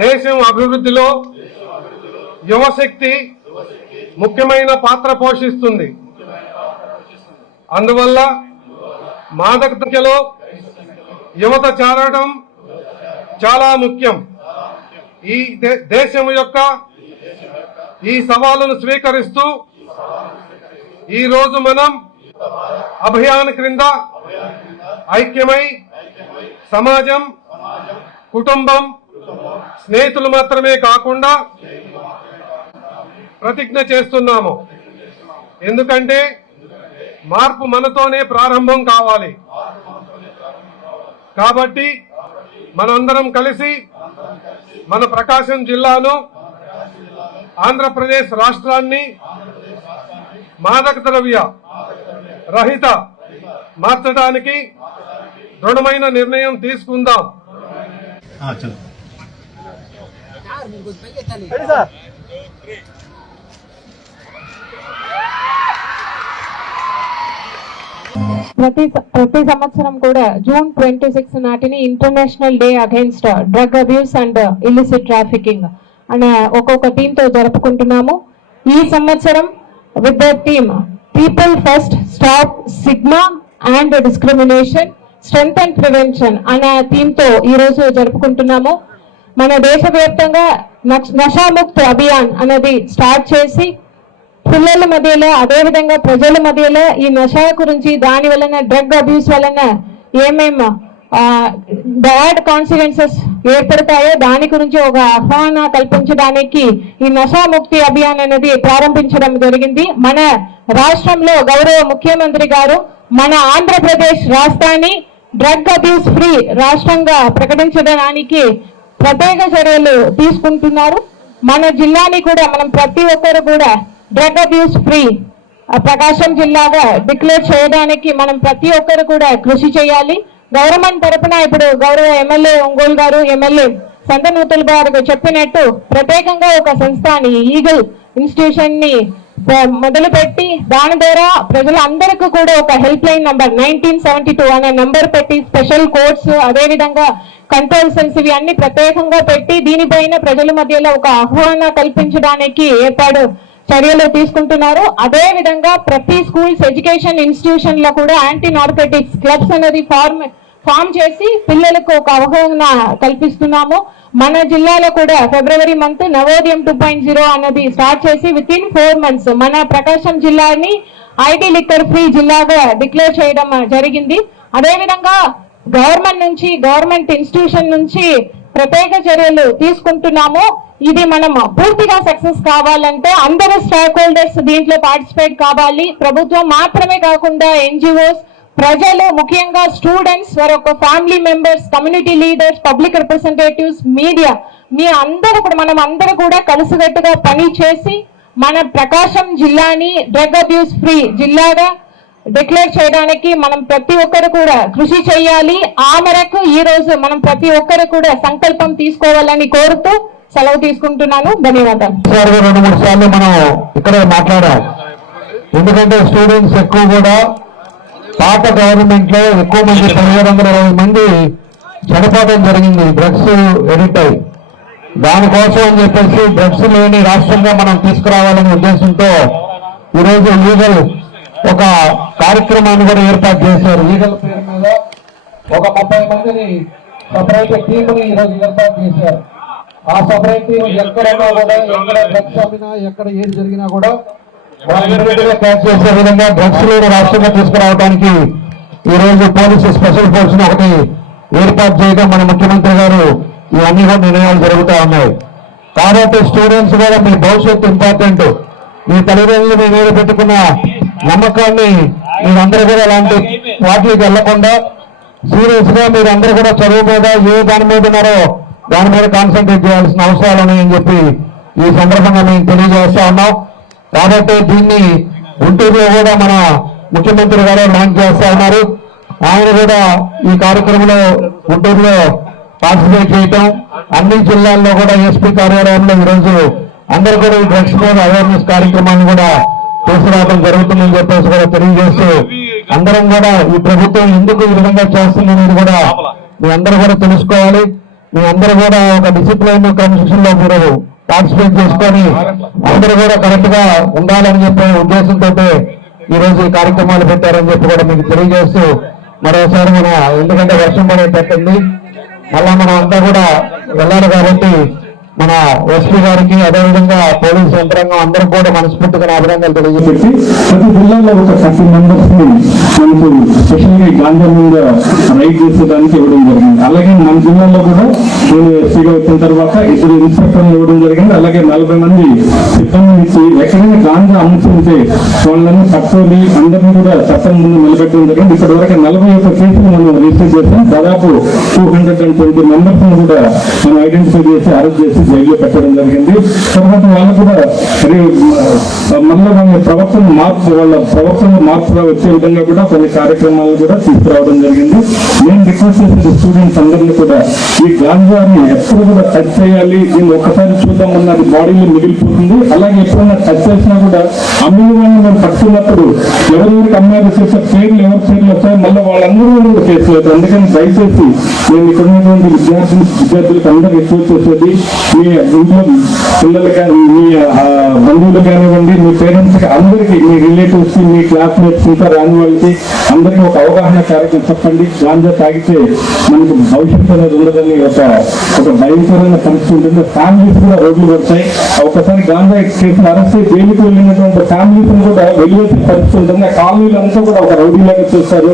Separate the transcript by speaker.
Speaker 1: దేశం అభివృద్ధిలో యువశక్తి ముఖ్యమైన పాత్ర పోషిస్తుంది. అందువల్ల మాదకతలో యువత చేరడం చాలా ముఖ్యం. ఈ దే- దేశం యొక్క ఈ సవాలును స్వీకరిస్తూ ఈరోజు మనం అభియాన్ క్రింద ఐక్యమై సమాజం కుటుంబం స్నేహితులు మాత్రమే కాకుండా ప్రతిజ్ఞ చేస్తున్నాము. ఎందుకంటే మార్పు మనతోనే ప్రారంభం కావాలి. కాబట్టి మనందరం కలిసి మన ప్రకాశం జిల్లాను ఆంధ్రప్రదేశ్ రాష్ట్రాన్ని మాదక ద్రవ్య రహిత మార్చడానికి దృఢమైన నిర్ణయం తీసుకుందాం.
Speaker 2: చలో
Speaker 3: ప్రతి ప్రతి సంవత్సరం కూడా June twenty six నాటిని international day against drug abuse and illicit trafficking. అనే ఒక్కొక్క థీమ్తో జరుపుకుంటున్నాము. ఈ సంవత్సరం with the theme people first stop stigma and discrimination strength and prevention అనే థీమ్తో ఈ జరుపుకుంటున్నాము. మన దేశవ్యాప్తంగా నష్- నషాముక్త్ అభియాన్ అనేది స్టార్ట్ చేసి పిల్లల మధ్యలో అదే విధంగా ప్రజల మధ్యలో ఈ నషా గురించి దాని వలన డ్రగ్ అబ్యూస్ వలన ఏమేం బ్యాడ్ కాన్సిక్వెన్సెస్ ఏర్పడతాయో దాని గురించి ఒక ఆహ్వాన కల్పించడానికి ఈ నషా ముక్తి అభియాన్ అనేది ప్రారంభించడం జరిగింది. మన రాష్ట్రంలో గౌరవ ముఖ్యమంత్రి గారు మన ఆంధ్రప్రదేశ్ రాష్ట్రాన్ని డ్రగ్ అబ్యూస్ ఫ్రీ రాష్ట్రంగా ప్రకటించడానికి ప్రత్యేక చర్యలు తీసుకుంటున్నారు. మన జిల్లాని కూడా మనం ప్రతి ఒక్కరు కూడా డ్రగ్ అబ్యూస్ ఫ్రీ ప్రకాశం జిల్లాగా డిక్లేర్ చేయడానికి మనం ప్రతి ఒక్కరు కూడా కృషి చేయాలి. గవర్నమెంట్ తరపున ఇప్పుడు గౌరవ ఎమ్మెల్యే ఒంగోలు గారు ఎమ్మెల్యే సంతనూతులు గారు చెప్పినట్టు ప్రత్యేకంగా ఒక సంస్థని ఈగల్ ఇన్స్టిట్యూషన్ని మొదలుపెట్టి దాని ద్వారా ప్రజలందరికీ కూడా ఒక help line number nineteen seventy two అనే నంబర్ పెట్టి స్పెషల్ కోడ్స్ అదే విధంగా కంట్రోల్ సెల్స్ ఇవి అన్ని ప్రత్యేకంగా పెట్టి దీనిపైన ప్రజల మధ్యలో ఒక ఆహ్వాన కల్పించడానికి ఏర్పాటు చర్యలు తీసుకుంటున్నారు. అదే విధంగా ప్రతి స్కూల్స్ ఎడ్యుకేషన్ ఇన్స్టిట్యూషన్లో కూడా యాంటీ నార్కోటిక్స్ క్లబ్స్ అనేది ఫార్మ్ ఫామ్ చేసి పిల్లలకు ఒక అవగాహన కల్పిస్తున్నాము. మన జిల్లాలో కూడా February month Navodayam two point zero అన్నది స్టార్ట్ చేసి విత్ ఇన్ ఫోర్ మంత్స్ మన ప్రకాశం జిల్లాని ఐటీ లిక్కర్ ఫ్రీ జిల్లాగా డిక్లేర్ చేయడం జరిగింది. అదే విధంగా గవర్నమెంట్ నుంచి గవర్నమెంట్ ఇన్స్టిట్యూషన్ నుంచి ప్రత్యేక చర్యలు తీసుకుంటున్నాము. ఇది మనం పూర్తిగా సక్సెస్ కావాలంటే అందరూ స్టాక్ హోల్డర్స్ దీంట్లో పార్టిసిపేట్ కావాలి. ప్రభుత్వం మాత్రమే కాకుండా ఎన్జిఓస్ ప్రజలు ముఖ్యంగా స్టూడెంట్స్ వారి యొక్క family members community leaders public representatives media మీ అందరూ కూడా మనం అందరూ కూడా కలిసికట్టుగా పని చేసి మన ప్రకాశం జిల్లాని డ్రగ్ అబ్యూస్ ఫ్రీ జిల్లాగా డిక్లేర్ చేయడానికి మనం ప్రతి ఒక్కరు కూడా కృషి చేయాలి. ఆ మేరకు ఈ రోజు మనం ప్రతి ఒక్కరు కూడా సంకల్పం తీసుకోవాలని కోరుతూ సెలవు తీసుకుంటున్నాను. ధన్యవాదాలు.
Speaker 4: సార్ రెండు మూడు సార్లు మనం ఇక్కడే మాట్లాడాం. ఎందుకంటే స్టూడెంట్స్ ఎక్కువ కూడా పాత గవర్నమెంట్లో ఎక్కువ మంది పదిహేడు వందల ఇరవై మంది చనిపోవడం జరిగింది. డ్రగ్స్ ఎడిట్ అయి. దానికోసం అని చెప్పేసి డ్రగ్స్ లేని రాష్ట్రంగా మనం తీసుకురావాలనే ఉద్దేశంతో ఈరోజు లీగల్ ఒక కార్యక్రమాన్ని కూడా ఏర్పాటు చేశారు. లీగల్ పేరు మీద ఒక ముప్పై మందిని సపరేట్ టీంని ఈరోజు ఏర్పాటు చేశారు. ఆ సపరేట్ టీం ఎక్కడన్నా కూడా ఎక్కడ డ్రగ్స్ అమ్మినా ఎక్కడ ఏది జరిగినా కూడా క్యాచ్ చేసే విధంగా డ్రగ్స్ లేని రాష్ట్రంగా తీసుకురావడానికి ఈ రోజు పోలీసు స్పెషల్ ఫోర్స్ ఒకటి ఏర్పాటు చేయడం మన ముఖ్యమంత్రి గారు ఇవన్నీ కూడా నిర్ణయాలు జరుగుతూ ఉన్నాయి. కాబట్టి స్టూడెంట్స్ కూడా మీ భవిష్యత్తు ఇంపార్టెంట్. మీ తల్లిదండ్రులు మీ మీద పెట్టుకున్న నమ్మకాన్ని మీరందరూ కూడా అలాంటి వాటికి వెళ్ళకుండా సీరియస్గా మీరందరూ కూడా చదువు మీద ఏ దాని మీద ఉన్నారో దాని మీద కాన్సన్ట్రేట్ చేయాల్సిన అవసరాలు ఉన్నాయని చెప్పి ఈ సందర్భంగా మేము తెలియజేస్తా ఉన్నాం. కాబట్టి దీన్ని గుంటూరులో కూడా మన ముఖ్యమంత్రి గారు లాంచ్ చేస్తా ఉన్నారు. ఆయన కూడా ఈ కార్యక్రమంలో గుంటూరులో పార్టిసిపేట్ చేయటం. అన్ని జిల్లాల్లో కూడా ఎస్పీ కార్యాలయంలో ఈరోజు అందరూ కూడా ఈ డ్రగ్స్ మీద అవేర్నెస్ కార్యక్రమాన్ని కూడా తీసుకురావడం జరుగుతుందని చెప్పేసి కూడా తెలియజేస్తూ అందరం కూడా ఈ ప్రభుత్వం ఎందుకు ఈ విధంగా చేస్తుందనేది కూడా మీ అందరూ కూడా తెలుసుకోవాలి. మీ అందరూ కూడా ఒక డిసిప్లైన్ క్రమశిక్షణలో మీరు పార్టిసిపేట్ చేసుకొని అందరూ కూడా కరెక్ట్గా ఉండాలని చెప్పే ఉద్దేశంతో ఈ రోజు ఈ కార్యక్రమాలు పెట్టారని చెప్పి కూడా మీకు తెలియజేస్తూ మరోసారి మన ఎందుకంటే వర్షం పడేటట్టుంది. మళ్ళా మనం అంతా కూడా వెళ్ళాలి కాబట్టి మన ఎస్పీ గారికి అదేవిధంగా పోలీస్ యంత్రాంగం అందరం కూడా మనస్ఫూర్తిగా అభినందనలు తెలియజేసి
Speaker 5: పెట్టి ప్రతి జిల్లాలో ఒక థర్టీ మెంబర్స్ని మనకు స్పెషల్గా ఈ మీద రైడ్ చేసేదానికి ఇవ్వడం జరిగింది. అలాగే మన జిల్లాలో కూడా నేను ఎస్పీగా వచ్చిన తర్వాత ఇద్దరు ఇన్స్పెక్టర్లు ఇవ్వడం జరిగింది. అలాగే నలభై మంది సిబ్బంది ఇచ్చి ఎక్కడైనా గాంధీ అమ్ముతుంటే వాళ్ళని పట్టుకొని అందరినీ కూడా చట్టం ముందు నిలబెట్టడం జరిగింది. ఇప్పటి వరకు నలభై ఒక్క కేసులు మనం రిజిస్టర్ చేస్తాం దాదాపు two hundred and twenty members కూడా మనం ఐడెంటిఫై చేసి అరెస్ట్ చేసి జైల్లో పెట్టడం జరిగింది. తర్వాత వాళ్ళు కూడా మరి, మళ్ళీ వాళ్ళ ప్రవర్తన మార్పు వాళ్ళ ప్రవర్తన మార్పు వచ్చే విధంగా కూడా కొన్ని కార్యక్రమాలు కూడా తీసుకురావడం జరిగింది. నేను రిక్వెస్ట్ చేసిన స్టూడెంట్స్ అందరినీ కూడా ఈ గాంజాని ఎప్పుడు కూడా టచ్ చేయాలి దీన్ని ఒక్కసారి చూద్దాం అన్నది బాడీలో మిగిలిపోతుంది. అలాగే ఎప్పుడన్నా టచ్ చేసినా కూడా అమ్మిన వాళ్ళని మేము పట్టుకున్నప్పుడు ఎవరెవరికి అమ్మాయిలు చేసే పేర్లు ఎవరి పేర్లు వస్తాయో మళ్ళీ వాళ్ళందరూ కూడా కేసులు అవుతాయి అందుకని దయచేసి నేను ఇక్కడ ఉన్నటువంటి విద్యార్థులు విద్యార్థులకు అందరూ ఎక్కువ చేసేది మీ ఇంట్లో పిల్లలు కానీ మీ బంధువులు కానివ్వండి మీ పేరెంట్స్కి అందరికీ మీ రిలేటివ్స్కి మీ క్లాస్మేట్స్ ఇంకా రాని వాళ్ళకి అందరికీ ఒక అవగాహన కార్యక్రమం చెప్పండి. గాంజా తాగితే మనకు భవిష్యత్తు అనేది ఉండదని ఒక ఒక భయంకరమైన పరిస్థితి ఉంటుంది. ఫ్యామిలీస్ కూడా రోడ్లు పడతాయి ఒకసారి గాంజా కేసులు అరెస్ట్ జైలుకు వెళ్ళినటువంటి ఫ్యామిలీస్ కూడా వెళ్ళేసి పరిస్థితి ఉంటుంది. ఆ కాలనీలంతా కూడా ఒక రౌడీలాగా చూస్తారు.